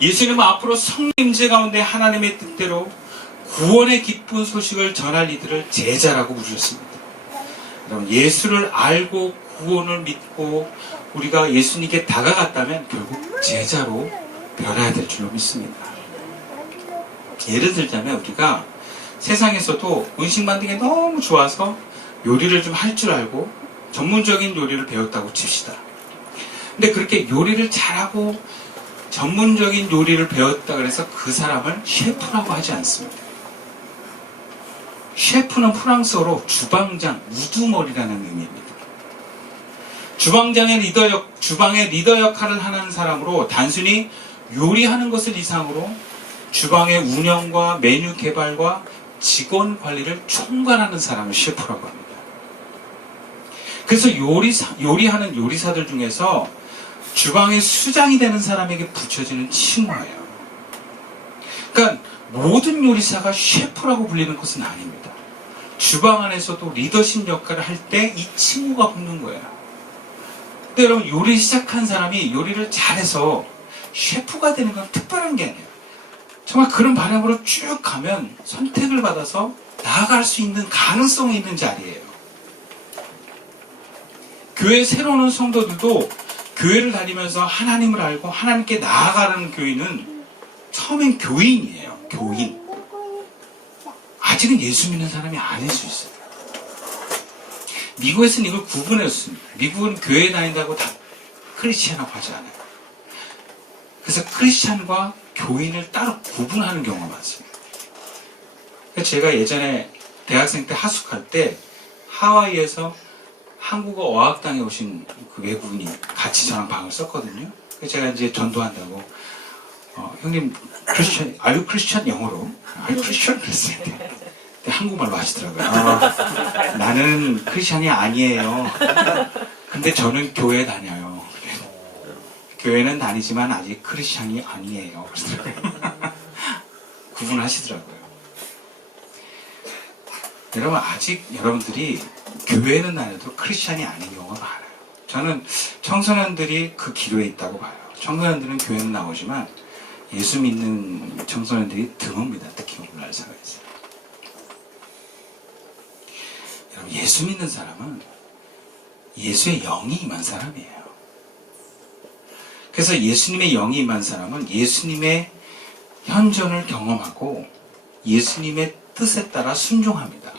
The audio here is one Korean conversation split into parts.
예수님은 앞으로 성령 임재 가운데 하나님의 뜻대로 구원의 기쁜 소식을 전할 이들을 제자라고 부르셨습니다. 여러분, 예수를 알고 구원을 믿고 우리가 예수님께 다가갔다면 결국 제자로 변해야 될 줄로 믿습니다. 예를 들자면 우리가 세상에서도 음식 만드는 게 너무 좋아서 요리를 좀 할 줄 알고 전문적인 요리를 배웠다고 칩시다. 근데 그렇게 요리를 잘하고 전문적인 요리를 배웠다 그래서 그 사람을 셰프라고 하지 않습니다. 셰프는 프랑스어로 주방장, 우두머리라는 의미입니다. 주방의 리더 역할을 하는 사람으로 단순히 요리하는 것을 이상으로 주방의 운영과 메뉴 개발과 직원 관리를 총괄하는 사람을 셰프라고 합니다. 그래서 요리하는 요리사들 중에서 주방의 수장이 되는 사람에게 붙여지는 칭호예요. 그러니까 모든 요리사가 셰프라고 불리는 것은 아닙니다. 주방 안에서도 리더십 역할을 할 때 이 칭호가 붙는 거예요. 근데 여러분, 요리 시작한 사람이 요리를 잘해서 셰프가 되는 건 특별한 게 아니에요. 정말 그런 바람으로 쭉 가면 선택을 받아서 나아갈 수 있는 가능성이 있는 자리예요. 교회 새로 오는 성도들도 교회를 다니면서 하나님을 알고 하나님께 나아가는 교인은 처음엔 교인이에요. 교인. 아직은 예수 믿는 사람이 아닐 수 있어요. 미국에서는 이걸 구분했습니다. 미국은 교회에 다닌다고 다 크리스찬이라고 하지 않아요. 그래서 크리스찬과 교인을 따로 구분하는 경우가 많습니다. 제가 예전에 대학생 때 하숙할 때 하와이에서 한국어 어학당에 오신 그 외국인이 같이 저랑 방을 썼거든요. 그래서 제가 이제 전도한다고 형님 크리스천, are you Christian? 영어로 are you Christian? 그랬어요. 근데 한국말로 하시더라고요. 나는 크리스천이 아니에요. 근데 저는 교회 다녀요. 교회는 다니지만 아직 크리스천이 아니에요. 그러더라고요. 구분하시더라고요. 여러분, 아직 여러분들이 교회는 다녀도 크리스천이 아닌 경우가 많아요. 저는 청소년들이 그 기로에 있다고 봐요. 청소년들은 교회는 나오지만 예수 믿는 청소년들이 드뭅니다. 특히 오늘날 사회에서. 여러분, 예수 믿는 사람은 예수의 영이 임한 사람이에요. 그래서 예수님의 영이 임한 사람은 예수님의 현존을 경험하고 예수님의 뜻에 따라 순종합니다.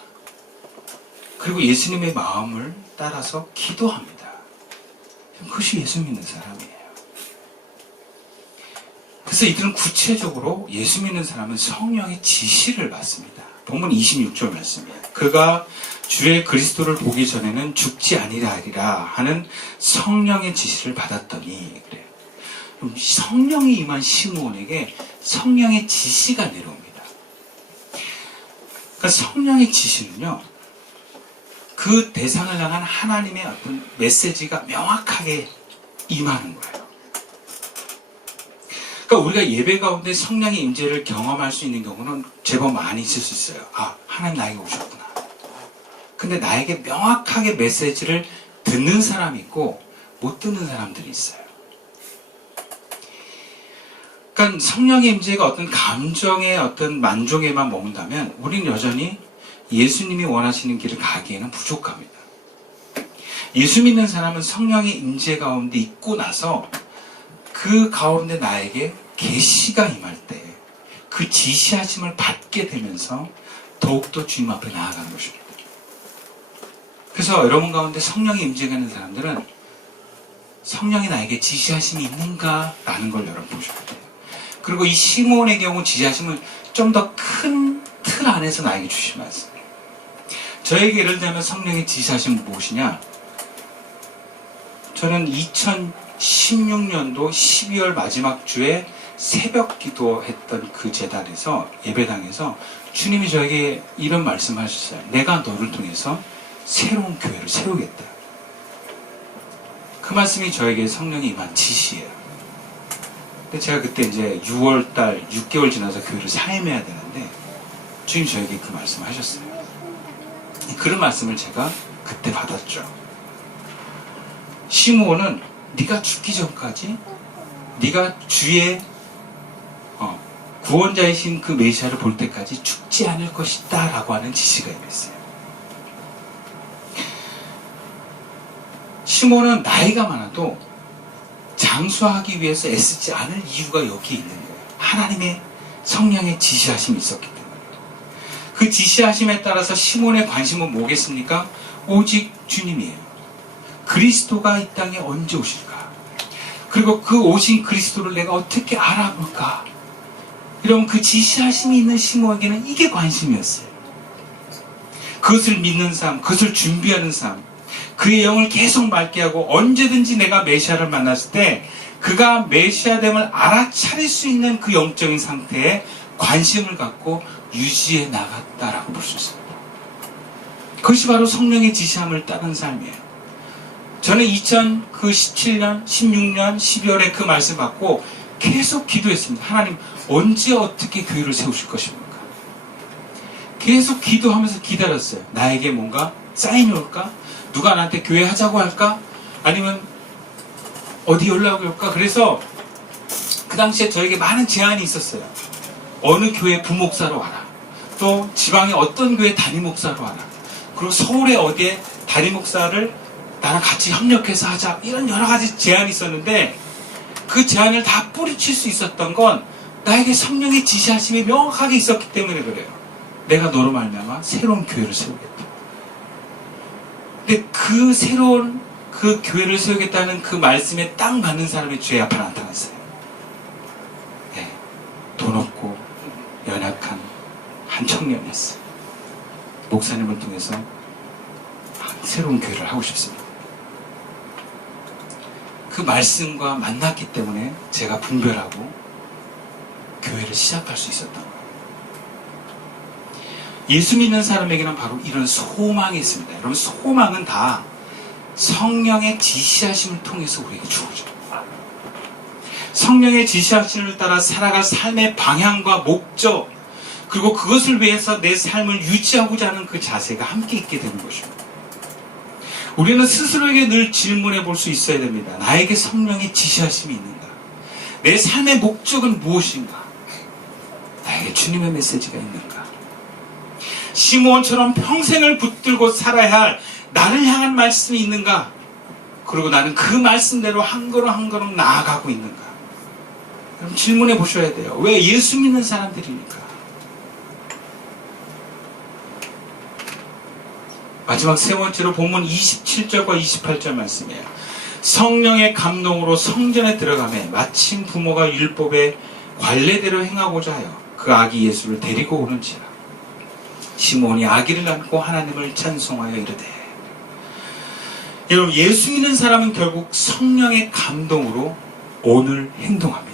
그리고 예수님의 마음을 따라서 기도합니다. 그것이 예수 믿는 사람이에요. 그래서 이들은 구체적으로 예수 믿는 사람은 성령의 지시를 받습니다. 본문 26절 말씀이에요. 그가 주의 그리스도를 보기 전에는 죽지 아니하리라 하는 성령의 지시를 받았더니 그래요. 성령이 임한 시므온에게 성령의 지시가 내려옵니다. 그러니까 성령의 지시는요, 그 대상을 향한 하나님의 어떤 메시지가 명확하게 임하는 거예요. 그러니까 우리가 예배 가운데 성령의 임재를 경험할 수 있는 경우는 제법 많이 있을 수 있어요. 아, 하나님 나에게 오셨구나. 근데 나에게 명확하게 메시지를 듣는 사람이 있고 못 듣는 사람들이 있어요. 그러니까 성령의 임재가 어떤 감정의 어떤 만족에만 머문다면 우리는 여전히 예수님이 원하시는 길을 가기에는 부족합니다. 예수 믿는 사람은 성령의 임재 가운데 있고 나서 그 가운데 나에게 계시가 임할 때 그 지시하심을 받게 되면서 더욱더 주님 앞에 나아가는 것입니다. 그래서 여러분 가운데 성령의 임재가 있는 사람들은 성령이 나에게 지시하심이 있는가라는 걸 여러분 보셔야 돼요. 그리고 이 시몬의 경우 지시하심은 좀 더 큰 틀 안에서 나에게 주신 말씀이에요. 저에게 예를 들면 성령의 지시하심은 무엇이냐? 저는 2016년도 12월 마지막 주에 새벽 기도했던 그 제단에서 예배당에서 주님이 저에게 이런 말씀하셨어요. 내가 너를 통해서 새로운 교회를 세우겠다. 그 말씀이 저에게 성령이 임한 지시예요. 근데 제가 그때 이제 6월달 6개월 지나서 교회를 사임해야 되는데 주님 저에게 그 말씀을 하셨어요. 그런 말씀을 제가 그때 받았죠. 시므온은 네가 죽기 전까지 네가 주의 구원자이신 그 메시아를 볼 때까지 죽지 않을 것이다 라고 하는 지시가 임했어요. 시몬은 나이가 많아도 장수하기 위해서 애쓰지 않을 이유가 여기에 있는 거예요. 하나님의 성령의 지시하심이 있었기 때문에. 그 지시하심에 따라서 시몬의 관심은 뭐겠습니까? 오직 주님이에요. 그리스도가 이 땅에 언제 오실까? 그리고 그 오신 그리스도를 내가 어떻게 알아볼까? 이런 그 지시하심이 있는 시몬에게는 이게 관심이었어요. 그것을 믿는 삶, 그것을 준비하는 삶, 그의 영을 계속 맑게 하고 언제든지 내가 메시아를 만났을 때 그가 메시아됨을 알아차릴 수 있는 그 영적인 상태에 관심을 갖고 유지해 나갔다라고 볼 수 있습니다. 그것이 바로 성령의 지시함을 따른 삶이에요. 저는 2017년, 16년, 12월에 그 말씀 받고 계속 기도했습니다. 하나님, 언제 어떻게 교회를 세우실 것입니까? 계속 기도하면서 기다렸어요. 나에게 뭔가 사인이 올까? 누가 나한테 교회 하자고 할까? 아니면 어디 연락이 올까? 그래서 그 당시에 저에게 많은 제안이 있었어요. 어느 교회 부목사로 와라. 또 지방의 어떤 교회 담임목사로 와라. 그리고 서울에 어디에 담임목사를 나랑 같이 협력해서 하자. 이런 여러 가지 제안이 있었는데 그 제안을 다 뿌리칠 수 있었던 건 나에게 성령의 지시하심이 명확하게 있었기 때문에 그래요. 내가 너로 말미암아 새로운 교회를 세우겠다. 근데 그 새로운 그 교회를 세우겠다는 그 말씀에 딱 맞는 사람이 죄 앞에 나타났어요. 네, 돈 없고 연약한 한 청년이었어요. 목사님을 통해서 새로운 교회를 하고 싶습니다. 그 말씀과 만났기 때문에 제가 분별하고 교회를 시작할 수 있었던 거예요. 예수 믿는 사람에게는 바로 이런 소망이 있습니다. 여러분, 소망은 다 성령의 지시하심을 통해서 우리에게 주어져요. 성령의 지시하심을 따라 살아갈 삶의 방향과 목적, 그리고 그것을 위해서 내 삶을 유지하고자 하는 그 자세가 함께 있게 되는 것입니다. 우리는 스스로에게 늘 질문해 볼 수 있어야 됩니다. 나에게 성령의 지시하심이 있는가? 내 삶의 목적은 무엇인가? 나에게 주님의 메시지가 있는가? 시므온처럼 평생을 붙들고 살아야 할 나를 향한 말씀이 있는가? 그리고 나는 그 말씀대로 한 걸음 한 걸음 나아가고 있는가? 그럼 질문해 보셔야 돼요. 왜 예수 믿는 사람들입니까? 마지막 세 번째로 본문 27절과 28절 말씀이에요. 성령의 감동으로 성전에 들어가매 마침 부모가 율법의 관례대로 행하고자 하여 그 아기 예수를 데리고 오는지라. 시몬이 아기를 안고 하나님을 찬송하여 이르되. 여러분, 예수 믿는 사람은 결국 성령의 감동으로 오늘 행동합니다.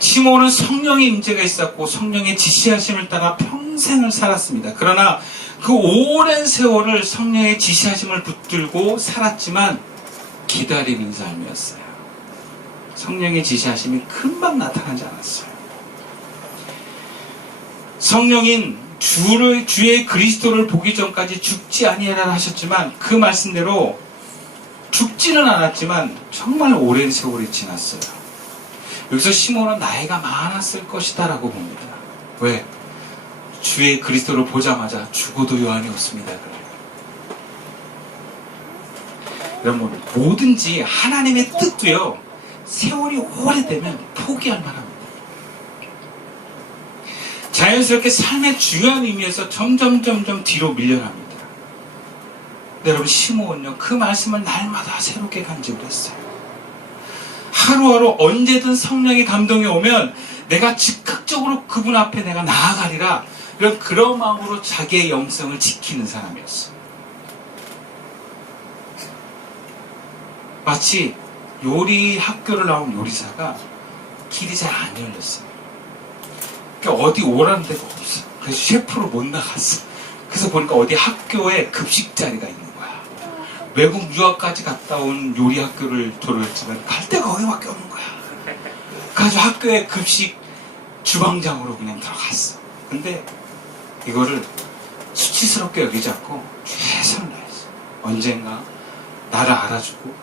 시몬은 성령의 임재가 있었고 성령의 지시하심을 따라 평생을 살았습니다. 그러나 그 오랜 세월을 성령의 지시하심을 붙들고 살았지만 기다리는 삶이었어요. 성령의 지시하심이 금방 나타나지 않았어요. 성령인 주의 그리스도를 보기 전까지 죽지 아니하라 하셨지만 그 말씀대로 죽지는 않았지만 정말 오랜 세월이 지났어요. 여기서 시몬은 나이가 많았을 것이다 라고 봅니다. 왜? 주의 그리스도를 보자마자 죽어도 요한이 없습니다. 여러분, 뭐든지 하나님의 뜻도요, 세월이 오래되면 포기할 만합니다. 자연스럽게 삶의 중요한 의미에서 점점 뒤로 밀려납니다. 여러분, 시므온은요, 그 말씀을 날마다 새롭게 간직을 했어요. 하루하루 언제든 성령의 감동이 오면 내가 즉각적으로 그분 앞에 내가 나아가리라, 그런 마음으로 자기의 영성을 지키는 사람이었어요. 마치 요리 학교를 나온 요리사가 길이 잘 안 열렸어요. 그러니까 어디 오라는 데가 없어. 그래서 셰프로 못 나갔어. 그래서 보니까 어디 학교에 급식 자리가 있는 거야. 외국 유학까지 갔다 온 요리 학교를 졸업했지만 갈 데가 거기밖에 없는 거야. 그래서 학교에 급식 주방장으로 그냥 들어갔어. 근데 이거를 수치스럽게 여기지 않고 최선을 다했어. 언젠가 나를 알아주고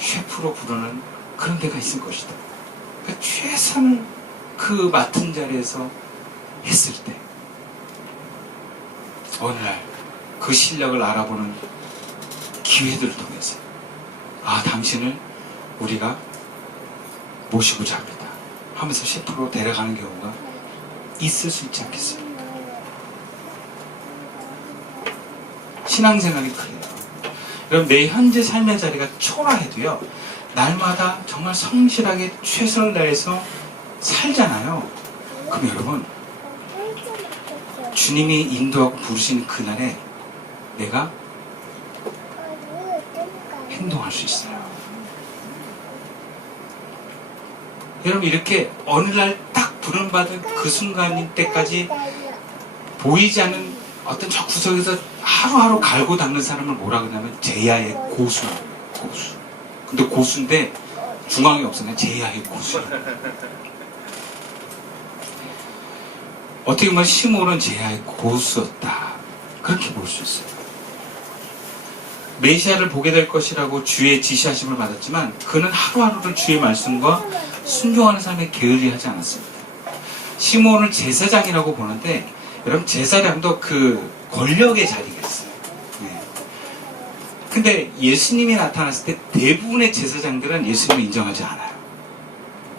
셰프로 부르는 그런 데가 있을 것이다. 그 최선을 그 맡은 자리에서 했을 때 어느 날 그 실력을 알아보는 기회들을 통해서 당신을 우리가 모시고자 합니다 하면서 셰프로 데려가는 경우가 있을 수 있지 않겠습니까? 신앙생활이 그래요. 여러분, 내 현재 삶의 자리가 초라해도요, 날마다 정말 성실하게 최선을 다해서 살잖아요. 그럼 여러분, 주님이 인도하고 부르시는 그날에 내가 행동할 수 있어요. 여러분, 이렇게 어느 날 딱 부름받은 그 순간일 때까지 보이지 않는 어떤 저 구석에서 하루하루 갈고 닦는 사람을 뭐라 그러냐면 제야의 고수. 근데 고수인데 중앙이 없으면 제야의 고수. 어떻게 보면 시므온은 제야의 고수였다. 그렇게 볼 수 있어요. 메시아를 보게 될 것이라고 주의 지시하심을 받았지만 그는 하루하루를 주의 말씀과 순종하는 삶에 게을리하지 않았습니다. 시므온을 제사장이라고 보는데 여러분, 제사장도 그 권력의 자리가 있어요. 네. 근데 예수님이 나타났을 때 대부분의 제사장들은 예수님을 인정하지 않아요.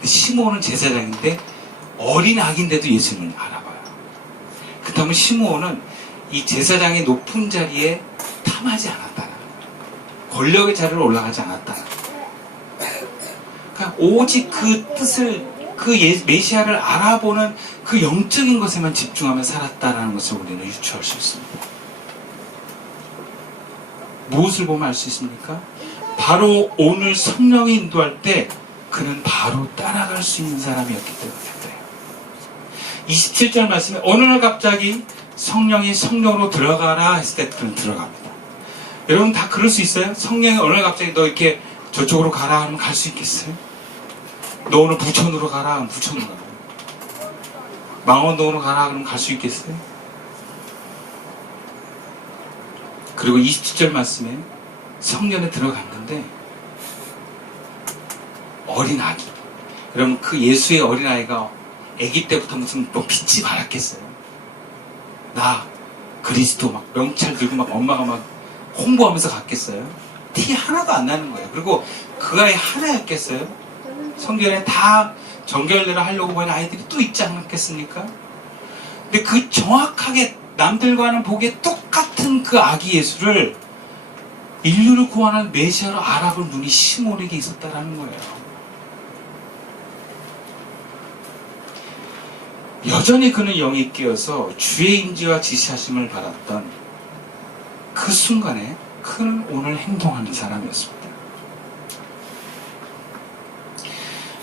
시므온은 제사장인데 어린 아기인데도 예수님을 알아봐요. 그렇다면 시므온은 이 제사장의 높은 자리에 탐하지 않았다는 거예요. 권력의 자리로 올라가지 않았다는 거예요. 그러니까 오직 그 뜻을, 그 메시아를 알아보는 그 영적인 것에만 집중하며 살았다는 것을 우리는 유추할 수 있습니다. 무엇을 보면 알 수 있습니까? 바로 오늘 성령이 인도할 때 그는 바로 따라갈 수 있는 사람이었기 때문에 그래요. 27절 말씀에 어느 날 갑자기 성령이 성령으로 들어가라 했을 때 그는 들어갑니다. 여러분 다 그럴 수 있어요? 성령이 어느 날 갑자기 너 이렇게 저쪽으로 가라 하면 갈 수 있겠어요? 너 오늘 부천으로 가라 하면 부천으로 가라. 망원동으로 가라 그러면 갈 수 있겠어요? 그리고 27절 말씀에 성전에 들어갔는데 어린 아기, 여러분 그 예수의 어린 아이가 아기 때부터 무슨 뭐 빛이 발았겠어요? 나 그리스도 막 명찰 들고 막 엄마가 막 홍보하면서 갔겠어요? 티 하나도 안 나는 거예요. 그리고 그 아이 하나였겠어요? 성전에 다 정결례를 하려고 보는 아이들이 또 있지 않겠습니까? 근데 그 정확하게 남들과는 보기에 똑같은 그 아기 예수를 인류를 구원하는 메시아로 알아볼 눈이 시몬에게 있었다라는 거예요. 여전히 그는 영이 깨어서 주의 임재와 지시하심을 받았던 그 순간에 그는 오늘 행동하는 사람이었습니다.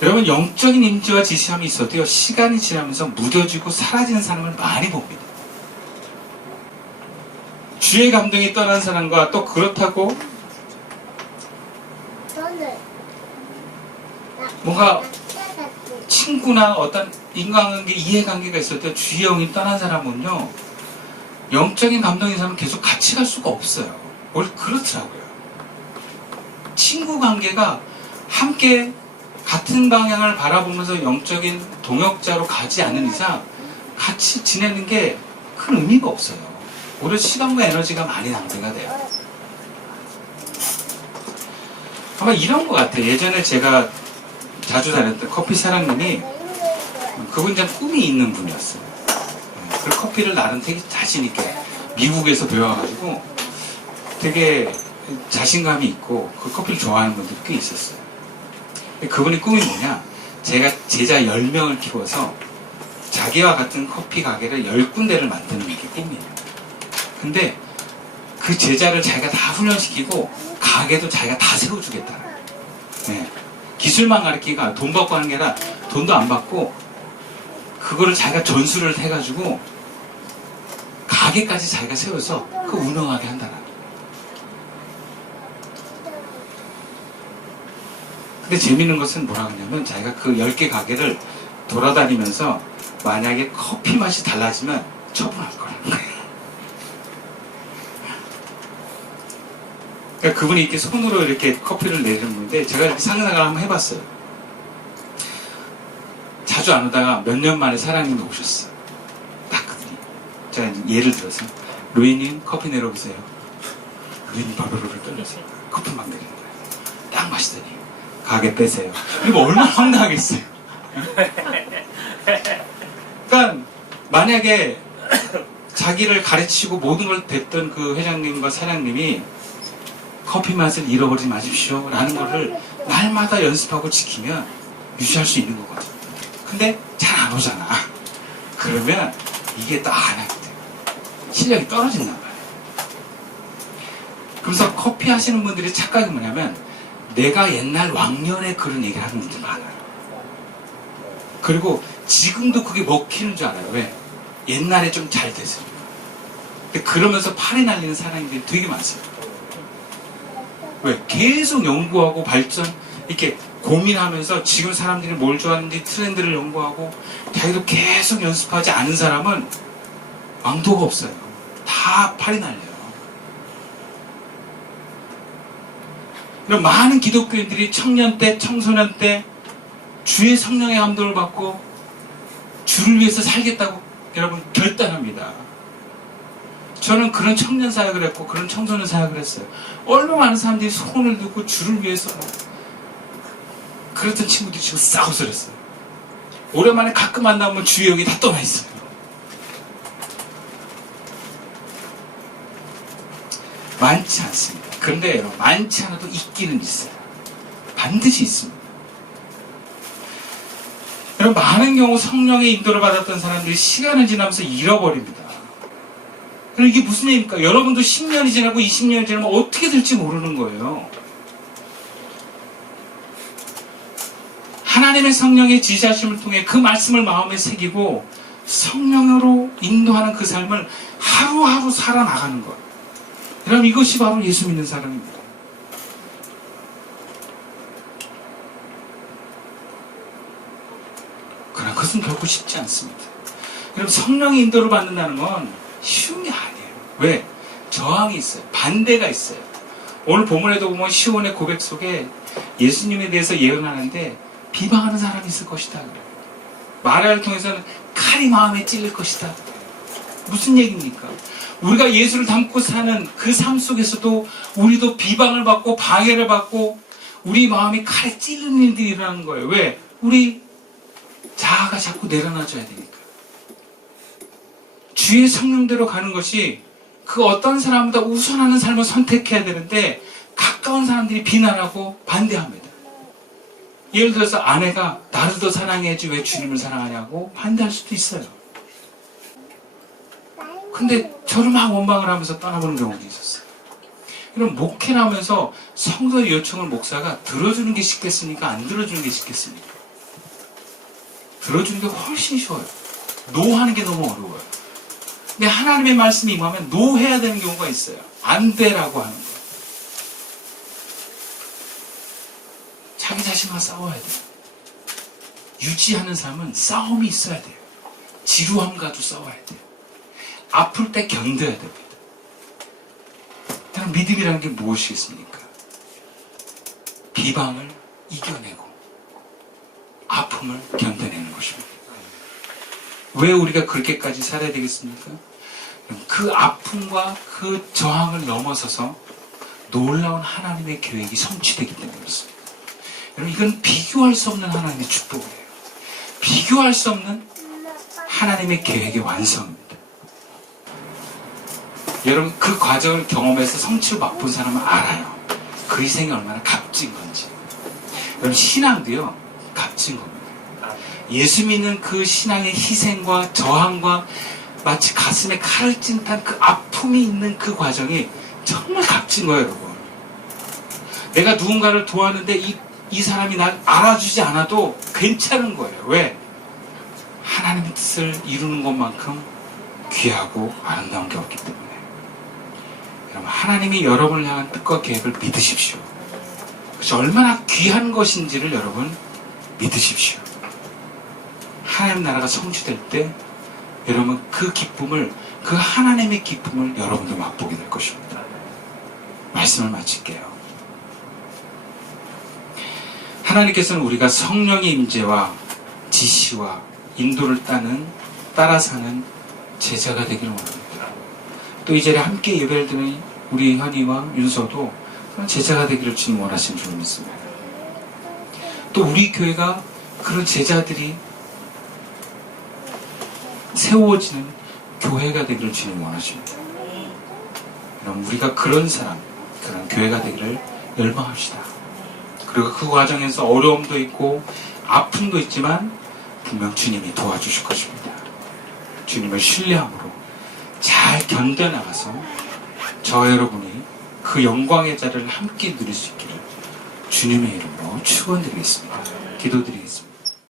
여러분, 영적인 임재와 지시함이 있어도요, 시간이 지나면서 무뎌지고 사라지는 사람을 많이 봅니다. 주의 감동이 떠난 사람과 또 그렇다고 뭔가 친구나 어떤 인간관계, 이해관계가 있을 때 주의 영이 떠난 사람은요, 영적인 감동이 있는 사람은 계속 같이 갈 수가 없어요. 원래 그렇더라고요. 친구 관계가 함께 같은 방향을 바라보면서 영적인 동역자로 가지 않는 이상 같이 지내는 게 큰 의미가 없어요. 오히려 시간과 에너지가 많이 낭비가 돼요. 아마 이런 것 같아요. 예전에 제가 자주 다녔던 커피 사장님이 그분 참 꿈이 있는 분이었어요. 그 커피를 나름 되게 자신있게 미국에서 배워가지고 되게 자신감이 있고 그 커피를 좋아하는 분들이 꽤 있었어요. 그분의 꿈이 뭐냐? 제가 제자 10명을 키워서 자기와 같은 커피 가게를 10군데를 만드는 게 꿈이에요. 근데 그 제자를 자기가 다 훈련시키고 가게도 자기가 다 세워주겠다. 네. 기술만 가르치니까 돈 받고 하는 게 아니라 돈도 안 받고 그거를 자기가 전수를 해가지고 가게까지 자기가 세워서 그 운영하게 한다는 거예요. 근데 재밌는 것은 뭐라 그러냐면 자기가 그 10개 가게를 돌아다니면서 만약에 커피 맛이 달라지면 처분할 거라는 거예요. 그러니까 그분이 이렇게 손으로 이렇게 커피를 내리는 건데 제가 이렇게 상상을 한번 해봤어요. 자주 안 오다가 몇 년 만에 사장님이 오셨어. 딱 그들이. 제가 예를 들어서, 루이님 커피 내려보세요. 루이님 바로를 떨려서 커피 막 내리는 거예요. 딱 마시더니, 가게 빼세요. 이거 얼마나 황당하겠어요. 그러니까, 만약에 자기를 가르치고 모든 걸 됐던 그 회장님과 사장님이 커피 맛을 잃어버리지 마십시오 라는 거를 날마다 연습하고 지키면 유지할 수 있는 거거든. 근데 잘 안 오잖아. 그러면 이게 또 안 하게 돼. 실력이 떨어진단 말이야. 그래서 커피 하시는 분들이 착각이 뭐냐면 내가 옛날 왕년에 그런 얘기를 하는 분들 많아요. 그리고 지금도 그게 먹히는 줄 알아요. 왜? 옛날에 좀 잘 됐어요. 근데 그러면서 팔이 날리는 사람들이 되게 많습니다. 왜? 계속 연구하고 발전, 이렇게 고민하면서 지금 사람들이 뭘 좋아하는지 트렌드를 연구하고 자기도 계속 연습하지 않은 사람은 왕도가 없어요. 다 팔이 날려요. 그럼 많은 기독교인들이 청년 때, 청소년 때 주의 성령의 감동을 받고 주를 위해서 살겠다고 여러분 결단합니다. 저는 그런 청년 사역을 했고 그런 청소년 사역을 했어요. 얼마나 많은 사람들이 소원을 두고 주를 위해서 그랬던 친구들이 지금 싸워서 그랬어요. 오랜만에 가끔 만나면 주의 영이 다 떠나 있어요. 많지 않습니다. 그런데 여러분, 많지 않아도 있기는 있어요. 반드시 있습니다. 여러분, 많은 경우 성령의 인도를 받았던 사람들이 시간을 지나면서 잃어버립니다. 그럼 이게 무슨 얘기입니까? 여러분도 10년이 지나고 20년이 지나면 어떻게 될지 모르는 거예요. 하나님의 성령의 지시하심을 통해 그 말씀을 마음에 새기고 성령으로 인도하는 그 삶을 하루하루 살아나가는 것. 여러분, 이것이 바로 예수 믿는 사람입니다. 그러나 그것은 결코 쉽지 않습니다. 여러분, 성령의 인도를 받는다는 건 쉬운 게 아니에요. 왜? 저항이 있어요. 반대가 있어요. 오늘 본문에도 보면 시온의 고백 속에 예수님에 대해서 예언하는데 비방하는 사람이 있을 것이다. 마리아를 통해서는 칼이 마음에 찔릴 것이다. 무슨 얘기입니까? 우리가 예수를 닮고 사는 그 삶 속에서도 우리도 비방을 받고 방해를 받고 우리 마음이 칼에 찔리는 일들이 일어나는 거예요. 왜? 우리 자아가 자꾸 내려놔줘야 되니까. 주의 성령대로 가는 것이 그 어떤 사람보다 우선하는 삶을 선택해야 되는데 가까운 사람들이 비난하고 반대합니다. 예를 들어서 아내가 나를 더 사랑해야지 왜 주님을 사랑하냐고 반대할 수도 있어요. 근데 저를 막 원망을 하면서 떠나보는 경우도 있었어요. 그럼 목회를 하면서 성도의 요청을 목사가 들어주는 게 쉽겠습니까? 안 들어주는 게 쉽겠습니까? 들어주는 게 훨씬 쉬워요. 노하는 게 너무 어려워요. 근데 하나님의 말씀이 임하면 노해야 되는 경우가 있어요. 안 돼라고 하는 거예요. 자기 자신과 싸워야 돼요. 유지하는 삶은 싸움이 있어야 돼요. 지루함과도 싸워야 돼요. 아플 때 견뎌야 됩니다. 그럼 믿음이라는 게 무엇이겠습니까? 비방을 이겨내고 아픔을 견뎌내는 것입니다. 왜 우리가 그렇게까지 살아야 되겠습니까? 그 아픔과 그 저항을 넘어서서 놀라운 하나님의 계획이 성취되기 때문에 그렇습니다. 여러분, 이건 비교할 수 없는 하나님의 축복이에요. 비교할 수 없는 하나님의 계획의 완성입니다. 여러분, 그 과정을 경험해서 성취를 맛본 사람은 알아요. 그 희생이 얼마나 값진 건지. 여러분, 신앙도요, 값진 겁니다. 예수 믿는 그 신앙의 희생과 저항과 마치 가슴에 칼을 찐 듯한 그 아픔이 있는 그 과정이 정말 값진 거예요, 여러분. 내가 누군가를 도왔는데 이 사람이 날 알아주지 않아도 괜찮은 거예요. 왜? 하나님의 뜻을 이루는 것만큼 귀하고 아름다운 게 없기 때문에. 여러분, 하나님이 여러분을 향한 뜻과 계획을 믿으십시오. 그것이 얼마나 귀한 것인지를 여러분 믿으십시오. 하나님 나라가 성취될 때 여러분 그 기쁨을, 그 하나님의 기쁨을 여러분도 맛보게 될 것입니다. 말씀을 마칠게요. 하나님께서는 우리가 성령의 임재와 지시와 인도를 따라 사는 제자가 되기를 원합니다. 또 이 자리에 함께 예배를 드는 우리 현이와 윤서도 그런 제자가 되기를 주님 원하시는 줄 믿습니다. 또 우리 교회가 그런 제자들이 세워지는 교회가 되기를 주님 원하십니다. 그럼 우리가 그런 사람, 그런 교회가 되기를 열망합시다. 그리고 그 과정에서 어려움도 있고 아픔도 있지만 분명 주님이 도와주실 것입니다. 주님을 신뢰함으로 잘 견뎌나가서 저와 여러분이 그 영광의 자리를 함께 누릴 수 있기를 주님의 이름으로 축원드리겠습니다. 기도드리겠습니다.